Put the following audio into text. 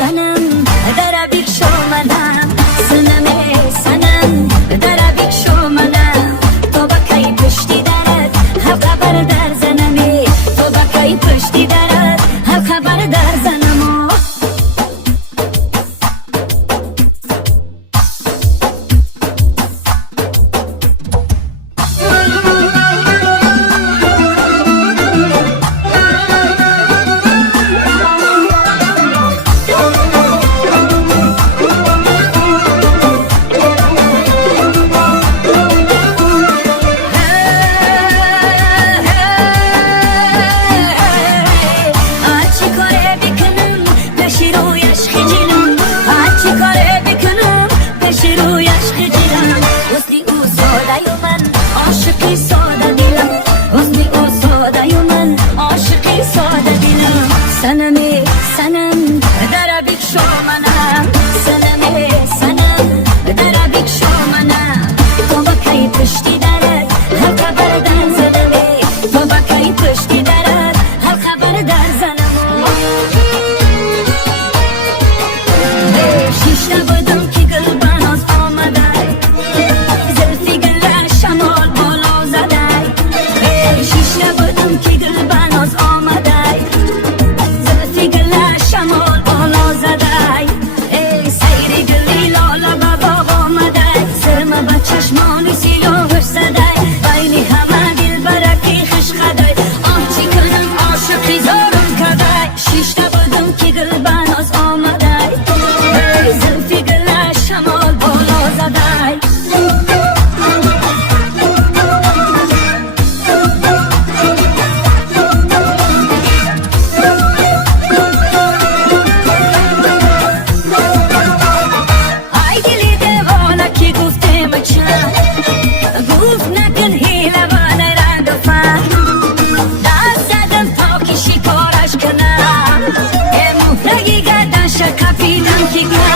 سنم در بیک شومنم سنم سنم در بیک شومنم تو بکی پشتی درد هر خبر در زنمی تو بکی پشتی درد هر خبر در زنمو سنمی سنم در بیک شومنم سنمی سنم در بیک شومنم تو بکی پشتی درد هر خبر در زنمی تو بکی پشتی درد هر خبر در زنمو شیش نبودم که گل بناز آمده زلفی گل شمال بالا زده شیش نبودم که گل بناز آمده شمال بالا زدای ای سیری گلی لالا بابا آمده سرما با چشمانی سیاهش زدای بینی همه دل برکی خش خدای آه چی کنم عاشقی زارم کدای شیش نبودم که گل بناز آمده ای زلفی گل شمال بالا زدای گفت نکن هیله و نرند و فن دست زدم تا که شکارش کنم مهرگی گردن شکفیدم که